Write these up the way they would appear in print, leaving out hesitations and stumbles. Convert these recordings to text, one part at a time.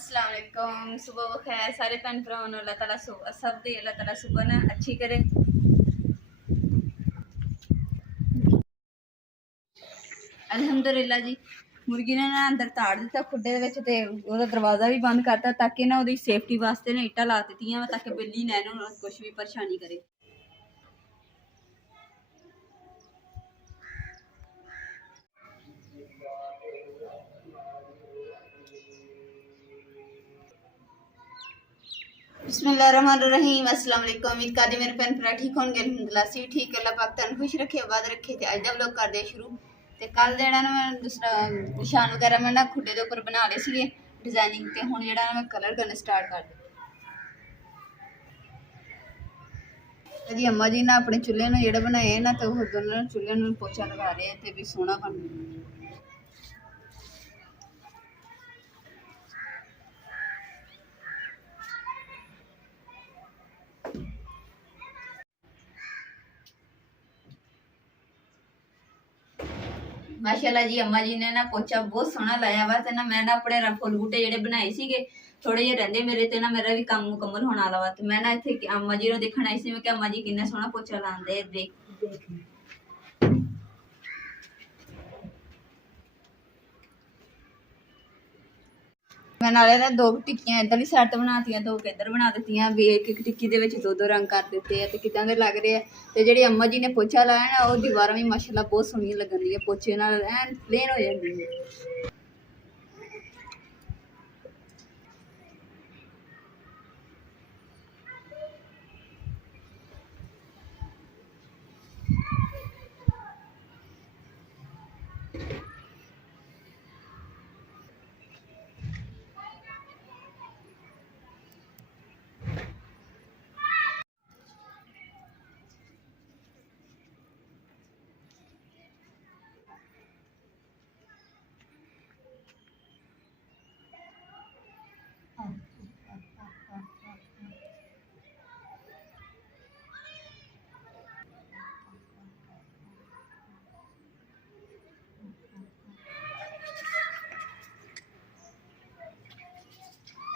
अस्सलाम वालेकुम। सुबह खैर सारे भैन भरावां नूं अल्लाह ताला सब दी अल्लाह ताला सुबह ना अच्छी करे। अल्हम्दुलिल्लाह जी। मुर्गी ने ना अंदर ताड़ दिता खुड्डे दे विच ते ओहदा दरवाज़ा भी बंद करता ताकि ना ओहदी सेफ्टी वास्ते ना इट्टां ला दित्तियां ताकि बिल्ली ना इहनूं कुछ भी परेशानी करे। बिस्मिल्लाहिर्रहमानिर्रहीम। अस्सलाम वालेकुम। उम्मीद करदी मेरे भैन भरा ठीक होंगे। अल्हम्दुलिल्लाह असीं भी ठीक। अल्लाह पाक तुहानूं खुश रखे आबाद रखे। ते अज दा व्लॉग करदे शुरू। ते कल जेहड़ा ना मैं दूसरा निशान वगैरह मैं ना खुड्डे दे उपर बना लए सीगे डिजाइनिंग। ते हुण जेहड़ा मैं कलर करना स्टार्ट कर दित्ता। अम्मा जी ने अपने चुल्हे नूं जेहड़े बनाए ना ते ओह दोनों चुल्हे नूं पोचा लगा रहे ते भी सोहना बन माशाल्लाह जी। अम्मा जी ने ना पोचा बहुत सोहना लाया वा ते ना मैं ना अपने फुल बूटे जेहड़े बनाए सीगे थोड़े जे रहिंदे मेरे ते ना मेरा भी काम मुकम्मल होने वाला वा ते मैं ना इत्थे अम्मा जी नूं देखण आई सी। मैं कि अम्मा जी किन्ना सोहना पोचा लांदे देख। मैं नाले ना दो टिक्कियां इधरली साइड तो बनातियां दो इधर बना दित्तियां भी एक एक टिक्की दे विच दो दो रंग कर दित्ते ते किदां दे लग रहे ते जेहड़ी अम्मा जी ने पोचा लाया ना ओह दीवारां भी माशाल्लाह बहुत सोहणियां लगन दियां पोचे नाल ऐन प्लेन हो जांदी है।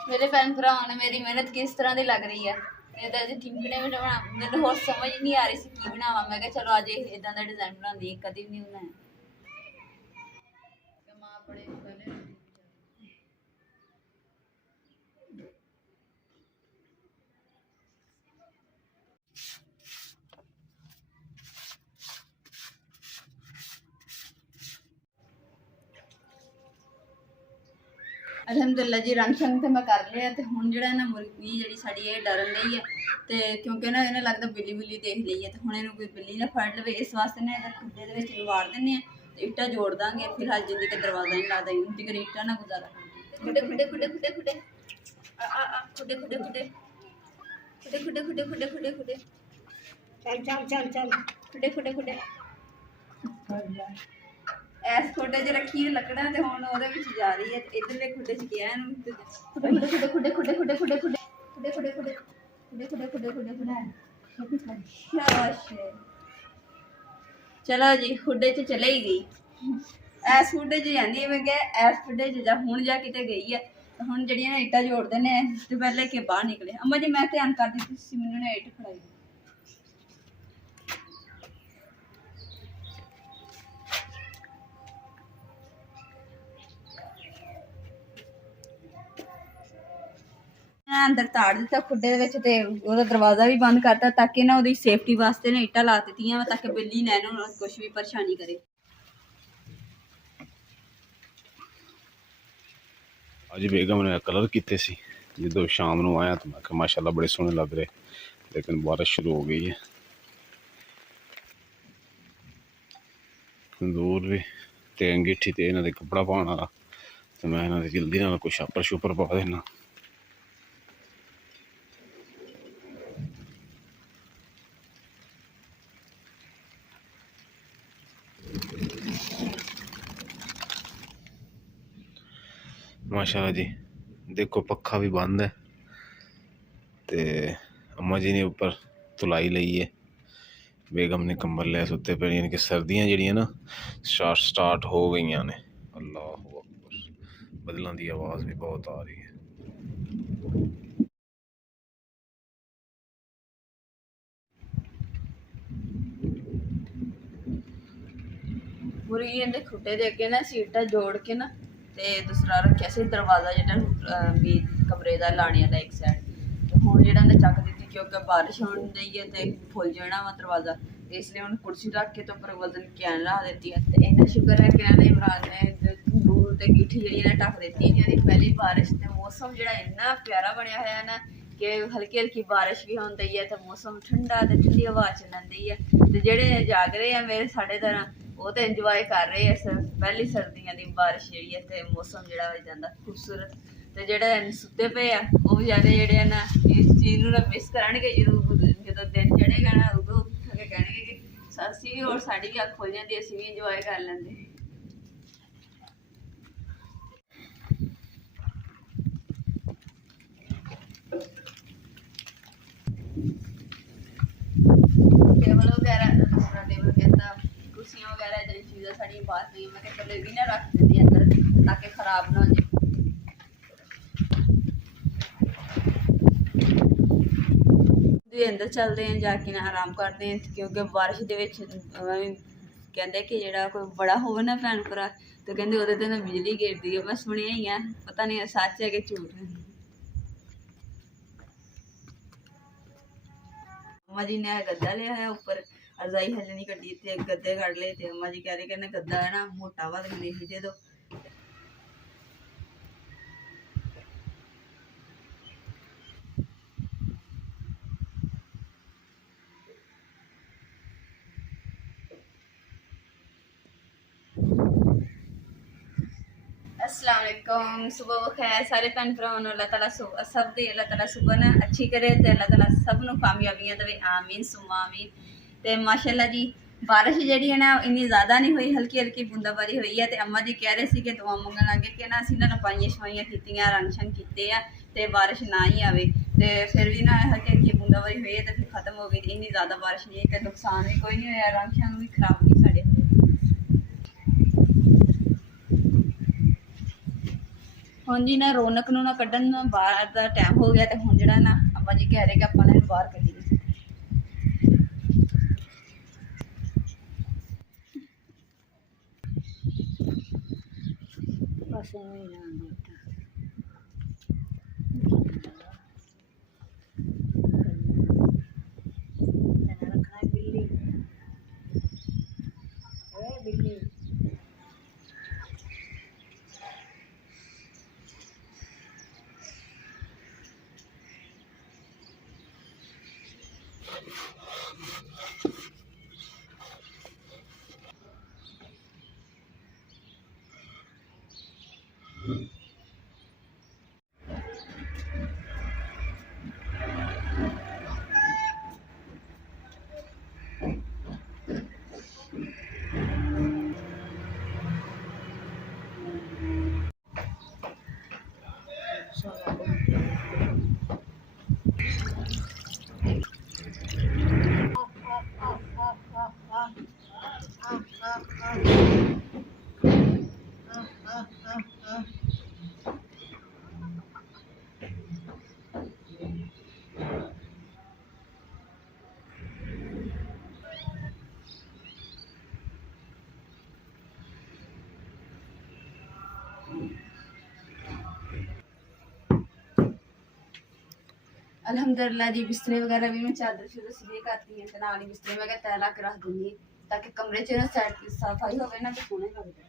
मेरे भैन भरावां ने मेरी मेहनत किस तरह की लग रही है। टिमकने भी बना मैंने होर समझ नहीं आ रही सी की बनावा। मैं कहा चलो अज इदां दा डिजाइन बनांदी कदी भी नहीं बनाया। अलहमदुल्ला जी रंग शंग तो मैं कर लिया ते हुण जेहड़ा ना मुर्गी जेहड़ी साडी एह डरन लई है ते क्योंकि ना इन्हें लगता बिल्ली बुल्ली देख ली है ते हुण इहनूं कोई बिल्ली ना फड़ लवे इस वास्ते ना इहदे खुड्डे दे विच वाड़ दिन्ने आ ते इट्टां जोड़ दांगे फिलहाल जिंदगी तक दरवाजा नहीं लगदा इन्नी तक इट्टां ना गुजारा खुड्डे खुड्डे खुड्डे खुड्डे खुड्डे खुड्डे खुड्डे खुड्डे खुड्डे खुड्डे खुड्डे खुड्डे खुड्डे चल चल चल चल खुड्डे खुड्डे खुड्डे ऐस खुड्डे च रखी लकड़ा ते हुण ओहदे विच जा रही है इधरले खुड्डे च गया खुड्डे खुड्डे खुड्डे खुड्डे खुड्डे खुड्डे खुड्डे खुड्डे खुड्डे खुड्डे खुड्डे खुड्डे खुड्डे खुड्डे शाबाश। चलो जी खुड्डे च चले ही गई। ऐस खुड्डे च जांदी मैं क्या ऐस खुड्डे च जा हुण जा किते गई है हुण जड़ियां ना इट्टां जोड़दे ने ते पहले के बाहर निकले। अम्मा जी मैं ध्यान कर दित्ती सी मैनूं ना इट फड़ाई अंदर ताड़ दिता खुड्डे दे विच ते ओहदा दरवाज़ा भी बंद करता ताकि ना ओहदी सेफ्टी वास्ते ना इट्टां ला दित्तियां ताकि बिल्ली ना इहनूं कुछ भी परेशानी करे। अज बेगम ने कलर किए सी जो शाम को आया तो मैं माशाल्लाह बड़े सोहने लग रहे लेकिन बारिश शुरू हो गई है। तंदूर भी ते अंगीठी ते इन्हां दे कपड़ा पाने वाला तो मैं इन्हां दे जल्दी नाल कोई छापर छुपर पा देना। माशाल्लाह जी देखो पक्खा भी बंद है ते अम्मा जी ने ऊपर तुलाई लई है बेगम ने कंबल लिया सुते पे यानी कि सर्दियां जड़ियां ना स्टार्ट हो गई ने। अल्लाह अकबर बदलों की आवाज़ भी बहुत आ रही है। ਮੁਰਗੀ ਇਹਦੇ ਖੁੱਡੇ ਦੇ ਅੱਗੇ ਨਾ ਸੀਟਾਂ ਜੋੜ ਕੇ ਨਾ ਤੇ ਦੂਸਰਾ ਰੱਖਿਆ ਸੀ ਦਰਵਾਜ਼ਾ ਜਿਹੜਾ ਵੀ ਕਮਰੇ ਦਾ ਲਾਣੇ ਵਾਲਾ ਇੱਕ ਸਾਈਡ। ਤੇ ਹੁਣ ਜਿਹੜਾ ਇਹਨੇ ਚੱਕ ਦਿੱਤੀ ਕਿਉਂਕਿ ਬਾਰਿਸ਼ ਹੋਣ ਡਈ ਹੈ ਤੇ ਫੁੱਲ ਜਾਣਾ ਵਾ ਦਰਵਾਜ਼ਾ, ਤੇ ਇਸ ਲਈ ਹੁਣ ਕੁਰਸੀ ਰੱਖ ਕੇ ਤੇ ਉੱਪਰ ਵਜ਼ਨ ਕੈਨ ਲਾ ਦਿੱਤੀ ਹੈ। ਤੇ ਇੰਨਾ ਸ਼ੁਕਰ ਹੈ ਕਿ ਇਹਨਾਂ ਨੇ ਇਮਰਾਨ ਨੇ ਤੰਦੂਰ ਤੇ ਗਿੱਠੀ ਜਿਹੜੀ ਇਹਨੇ ਢੱਕ ਦਿੱਤੀ। ਇਹਦੀ ਪਹਿਲੀ ਬਾਰਿਸ਼ ਤੇ ਮੌਸਮ ਜਿਹੜਾ ਇੰਨਾ ਪਿਆਰਾ ਬਣਿਆ ਹੋਇਆ ਨਾ ਕਿ ਹਲਕੀ ਹਲਕੀ ਬਾਰਿਸ਼ ਵੀ ਹੁੰਦੀ ਹੈ ਤੇ ਮੌਸਮ ਠੰਡਾ ਤੇ ਠੰਡੀ ਹਵਾ ਚੱਲਦੀ ਹੈ। ਤੇ ਜਿਹੜੇ ਜਾਗ ਰਹੇ ਆ ਮੇਰੇ ਸਾਡੇ ਤਰ੍ਹਾਂ ਉਹ ਤੇ ਇੰਜੋਏ ਕਰ ਰਹੇ ਆ ਪਹਿਲੀ ਸਰਦੀਆਂ ਦੀ ਬਾਰਿਸ਼ ਜਿਹੜੀ ਹੈ ਤੇ ਮੌਸਮ ਜਿਹੜਾ ਹੋ ਜਾਂਦਾ ਖੂਬਸੂਰਤ। ਤੇ ਜਿਹੜੇ ਸੁੱਤੇ ਪਏ ਆ ਉਹ ਵਿਚਾਰੇ ਜਿਹੜੇ ਆ ਨਾ ਇਸ ਚੀਜ਼ ਨੂੰ ਨਾ ਮਿਸ ਕਰਨਗੇ ਜਦੋਂ ਦਿਨ ਚੜੇਗਾ ਨਾ, ਉਦੋਂ ਉੱਠ ਕੇ ਕਹਿਣਗੇ ਕਿ ਅਸੀਂ ਵੀ ਔਰ ਸਾਡੀ ਵੀ ਅੱਖ ਖੁੱਲ ਜਾਂਦੀ, ਅਸੀਂ ਵੀ ਇੰਜੋਏ ਕਰ ਲੈਂਦੇ। ਟੇਬਲ ਵਗੈਰਾ ਦੂਸਰਾ ਟੇਬਲ ਕਹਿੰਦਾ ਕੁਰਸੀਆਂ ਵਗੈਰਾ ਜਿਹੜੀ ਚੀਜ਼ਾਂ ਸਾਡੀਆਂ ਬਾਹਰ ਪਈਆਂ ਮੈਂ ਕਿਹਾ ਚਲੋ ਇਹ ਵੀ ਨਾ ਰੱਖ ਦਿੰਦੀ ਅੰਦਰ ਤਾਂ ਕਿ ਖਰਾਬ ਨਾ ਹੋ ਜਾਏ। ਦੇ ਅੰਦਰ ਚੱਲਦੇ ਹਾਂ ਜਾ ਕੇ ਨਾ ਆਰਾਮ ਕਰਦੇ ਹਾਂ ਕਿਉਂਕਿ ਬਾਰਿਸ਼ ਦੇ ਵਿੱਚ ਕਹਿੰਦੇ ਕਿ ਜਿਹੜਾ ਕੋਈ ਬੜਾ ਹੋਵੇ ਨਾ ਭੈਣ ਭਰਾ ਤੇ ਕਹਿੰਦੇ ਉਹਦੇ ਤੇ ਨਾ ਬਿਜਲੀ ਗਿਰਦੀ ਹੈ। ਮੈਂ ਸੁਣਿਆ ਹੀ ਆ, ਪਤਾ ਨਹੀਂ ਸੱਚ ਹੈ ਕਿ ਝੂਠ ਹੈ। अम्मा जी ने गद्दा लिया है ऊपर, रजाई हले नहीं कटी थी, गद्दे कट ले थे। अम्मा जी कह रहे कि गद्दा है ना मोटा वा तो नहीं दे दो। अस्सलाम वालेकुम, सुबह बखैर सारे भैन भरावां नूं। अल्लाह ताला सब दी अल्लाह ताला सुबह ना अच्छी करे ते अल्लाह ताला सब नूं कामयाबियां देवे, आमीन सुम्मा आमीन। ते माशाअल्लाह जी बारिश जिहड़ी है ना इन्नी ज़्यादा नहीं हुई, हल्की हल्की बूंदाबारी हुई है। ते अम्मा जी कह रहे सी कि दुआ मंगण लगे कि ना असीं ना पाइयां शवाइयां कीतियां, रंग शंग कीते आ ते बारिश ना ही आवे। ते फिर भी ना हल्की हल्की बूंदाबारी हुई है ते फिर खत्म हो गई। इन्नी ज़्यादा बारिश नहीं है कि नुकसान भी कोई नहीं होया, रंग शंग भी खराब नहीं साढ़े होए। ਹੁਣ ਜੀ ਨਾ ਰੌਣਕ ਨੂੰ ਨਾ ਕੱਢਣ ਨੂੰ ਬਾਹਰ ਦਾ ਟਾਈਮ ਹੋ ਗਿਆ ਤੇ ਹੁਣ ਜਿਹੜਾ ਨਾ ਆਪਾਂ ਜੀ ਕਹਿ ਰਹੇ ਕਿ ਆਪਾਂ ਨੇ ਬਾਹਰ ਕੱਢੀਏ। ਬਸ ਐਵੇਂ ਨਾ ਰੱਖਣਾ ਬਿੱਲੀ ਬਿੱਲੀ अल्हम्दुलिल्लाह जी बिस्तरे वगैरह भी मैं चादर शुरू से करती है नाल ही बिस्तरे मैं तय ला के रख दूंगी ताकि कमरे च ना साइड की सफाई होवे ना तो सोने लगदे।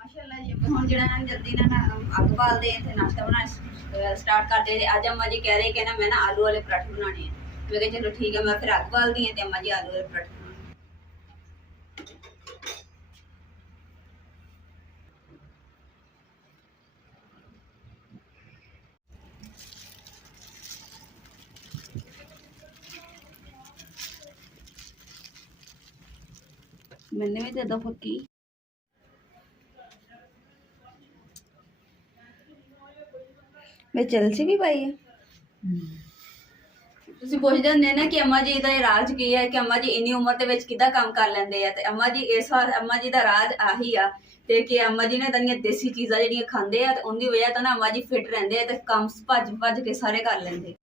माशाल्लाह जी हुन जेड़ा ना जल्दी ना अग बालदे ते नाश्ता बनाना स्टार्ट करदे। अज अम्मा जी कह रहे कि ना मैं ना आलू वाले पराठे बनाने हैं। मैं कहा चलो ठीक है, मैं फिर अग बालदी है ते अम्मा जी आलू वाले पराठे। मैंने भी ज्यादा फक्की मैं चलसी भी पाई है। ਤੁਸੀਂ ਪੁੱਛਦੇ ਹੁੰਦੇ ਨਾ ਕਿ ਅੰਮਾ ਜੀ ਦਾ ਇਹ ਰਾਜ ਕੀ ਹੈ ਕਿ ਅੰਮਾ ਜੀ ਇੰਨੀ ਉਮਰ ਦੇ ਵਿੱਚ ਕਿੱਦਾਂ ਕੰਮ ਕਰ ਲੈਂਦੇ ਆ। ਤੇ ਅੰਮਾ ਜੀ ਇਸ ਵਾਰ ਅੰਮਾ ਜੀ ਦਾ ਰਾਜ ਆਹੀ ਆ ਤੇ ਕਿ ਅੰਮਾ ਜੀ ਨੇ ਤਾਂ ਦੇਸੀ ਚੀਜ਼ਾਂ ਜਿਹੜੀਆਂ ਖਾਂਦੇ ਆ ਤੇ ਉਹਦੀ ਵਜ੍ਹਾ ਤੋਂ ਨਾ ਅੰਮਾ ਜੀ ਫਿੱਟ ਰਹਿੰਦੇ ਆ ਤੇ ਕੰਮ ਭੱਜ ਭੱਜ ਕੇ ਸਾਰੇ ਕਰ ਲੈਂਦੇ।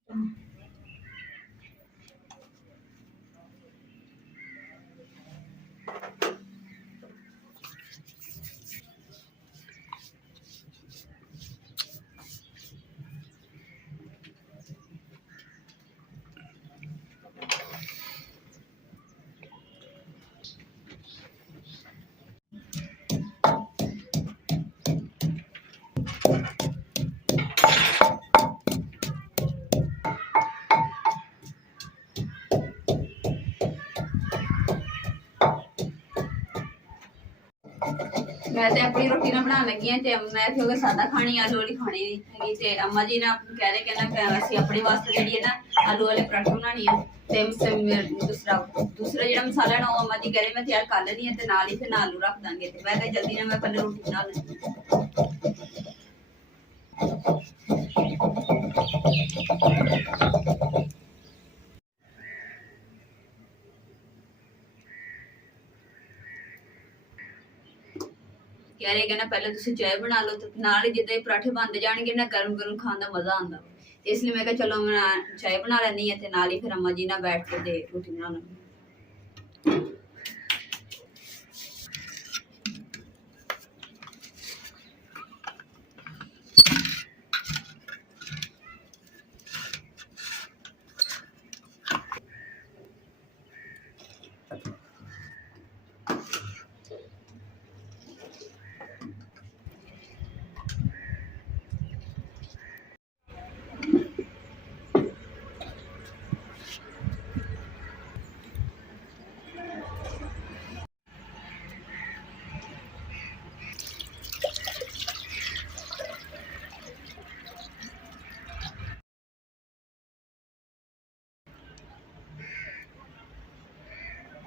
मैं तो अपनी रोटी ना बनाने लगी हाँ तो मैं क्योंकि सादा खानी आलू वाली खानी हैगी ते अम्मा जी ने कह रहे कहना असं अपने वास्ते जी है ना आलू वाले पराठे बनानी है तो दूसरा जो मसाला ना वो अम्मा जी कह रहे मैं तैयार कर लेनी है तो नाल ही फिर आलू रख देंगे तो मैं जल्दी ना मैं पहले रोटी बना लेंगी। कह रहे कहना पहले तुम चाय बना लो तो नाल ही जिद्दां पराठे बनते जाएंगे ना गर्म गर्म खाने का मजा आता। इसलिए मैं कहा चलो मैं चाय बना लैनी है नाल ही फिर अम्मा जी ना बैठ के दे रोटी बना लूँगी।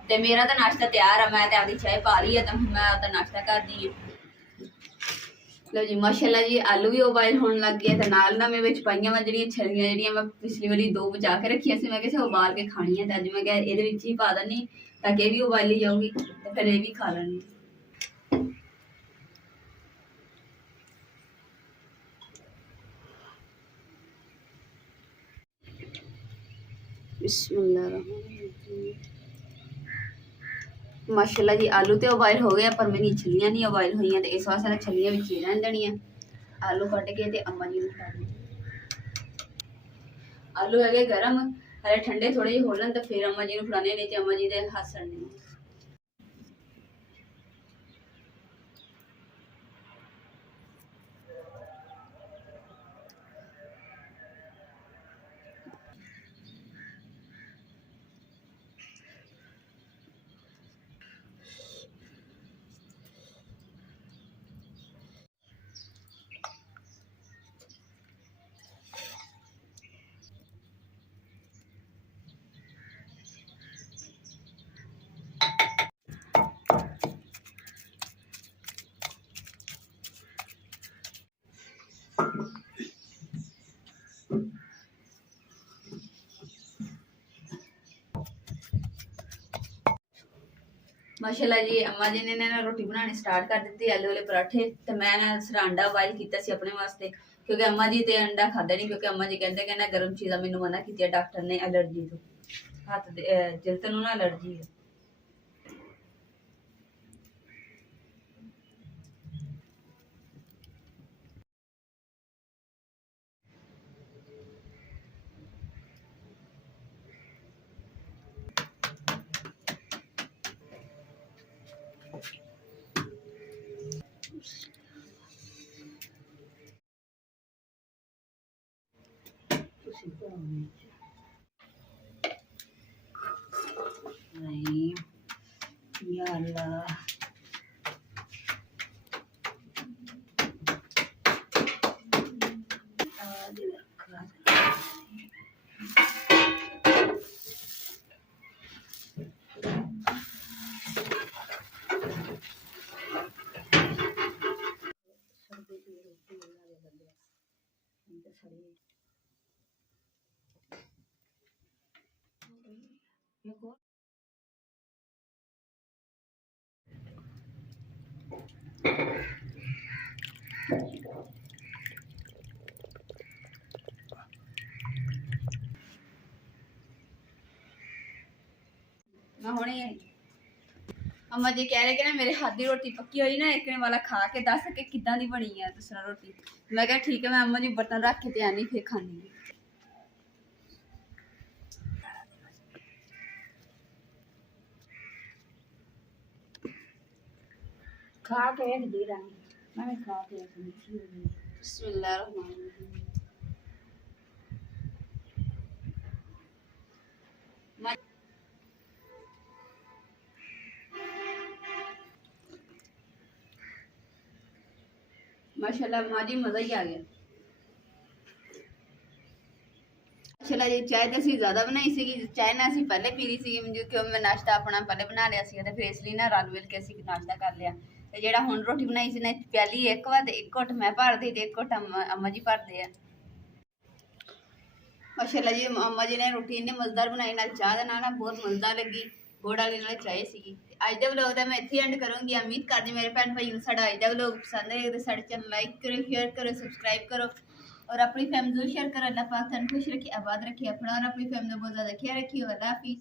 ते मेरा तो नाश्ता तैयार है मैं तो आपकी चाय पा ली है तो मैं आपका नाश्ता कर दी है। लो जी माशाल्लाह जी आलू भी उबाइल होने लग गए तो नाल ना मैं विच पाइयां वा जड़ियां छलियां जड़ियां मैं पिछली बारी 2 बचा के रखियां सी मैं किसे उबाल के खानी है तो अज मैं कहा इहदे विच ही पा दनी ताकि ये भी उबाली जाऊगी तो फिर ये भी खा लेनी। बिस्मिल्लाहिर्रहमानिर्रहीम। माशाल्लाह जी आलू तो उबाइल हो गया पर मेरी छलियां नहीं उबाइल हुई तो इस वास्ते छलियां विच ही रहन देनियां। आलू कट के ते अम्मा जी नूं खा देने। आलू है गरम हले ठंडे थोड़े जे हो लन तो फिर अम्मा जी नूं खिलाने नहीं तो अम्मा जी दे हाथ सड़ने। माशाल्लाह जी अम्मा जी ने ना रोटी बनानी स्टार्ट कर दी आलू वाले पराठे तो मैं ना सिर्फ अंडा बॉइल किया सी अपने वास्ते क्योंकि अम्मा जी ते अंडा खादा नहीं क्योंकि अम्मा जी कहते कहना गर्म चीज़ा मैनू मना की डॉक्टर ने एलर्जी तो हाथ जिल्त नूं ना एलर्जी है। नहीं या अल्लाह मैं हुणे अम्मा जी कह रहे कि ना मेरे हाथ की रोटी पक्की हुई ना एक ने वाला खा के दस के किदां दी बनी है दूसरा रोटी। मैं कहा ठीक है, मैं अम्मा जी बर्तन रख के आनी फिर खानी। खा के एक दी रहा मैं खा के बिस्मिल्लाहिर्रहमानिर्रहीम। माशाल्लाह अम्मा जी मज़ा ही आ गया। माशाल्लाह जी चाय तो ਅਸੀਂ ਜ਼ਿਆਦਾ ਬਣਾਈ ਸੀਗੀ, ਚਾय ਨਾ ਅਸੀਂ ਪਹਿਲੇ ਪੀ ਲਈ ਸੀਗੀ ਕਿਉਂ ਮੈਂ ਨਾਸ਼ਤਾ ਆਪਣਾ ਪਹਿਲੇ ਬਣਾ ਲਿਆ ਸੀ ਤੇ ਫਿਰ ਇਸ ਲਈ ਨਾ ਰਲ ਮਿਲ ਕੇ ਅਸੀਂ ਨਾਸ਼ਤਾ ਕਰ ਲਿਆ। ਤੇ ਜਿਹੜਾ ਹੁਣ ਰੋਟੀ ਬਣਾਈ ਸੀ ਨਾ ਪਿਆਲੀ ਇੱਕ ਵਾਰ ਤੇ ਇੱਕ ਘੁੱਟ ਮੈਂ ਭਰਦੀ ਤੇ ਇੱਕ ਘੁੱਟ ਅम्मा जी ਭਰਦੇ ਆ। ਮਾਸ਼ਾਅੱਲਾ ਜੀ अम्मा जी ने रोटी ਇੰਨੀ ਮਜ਼ੇਦਾਰ ਬਣਾਈ ਨਾਲ ਚਾਹ ਦੇ ਨਾਲ ਬਹੁਤ ਮਜ਼ੇਦਾਰ ਲੱਗੀ। ਗੁੜ ਵਾਲੀ ਨਾਲ ਚਾਹ ਸੀਗੀ। ਅੱਜ ਦਾ ਵਲੌਗ ਦਾ ਮੈਂ ਇੱਥੇ ਐਂਡ ਕਰੂੰਗੀ। ਉਮੀਦ ਕਰਦੀ ਮੇਰੇ ਭੈਣ ਭਾਈ ਨੂੰ ਸਾਡਾ ਅੱਜ ਦਾ ਵਲੌਗ ਪਸੰਦ ਆਏ ਤੇ ਸਾਡੇ ਚੈਨਲ ਲਾਈਕ करो, शेयर करो, सब्सक्राइब करो और अपनी फैमिली जरूर शेयर करो। अल्लाह पाक तुम खुश रखे, आबाद रखे, अपना और अपनी फैमिली बहुत ज़्यादा ख्याल रखिए। अल्लाह हाफिज़।